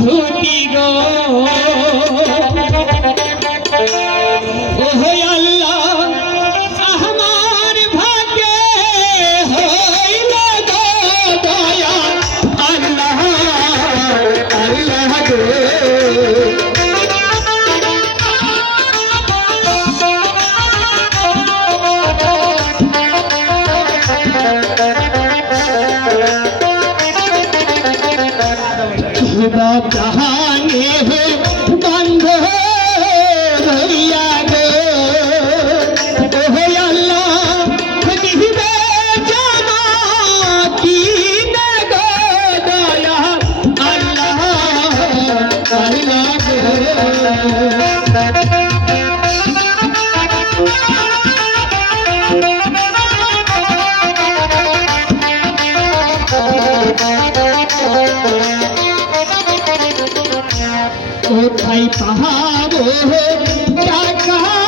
ধুতি গো ওহ আল্লাহ আমার ভাগ্যে হইল গো দয়া আল্লাহ আল্লাহ গো जहाने हो बंध भैया गो अल्लाह दिवे जमा की गो दया अल्लाह अल्लाह कोথায় পাহাড় টাকা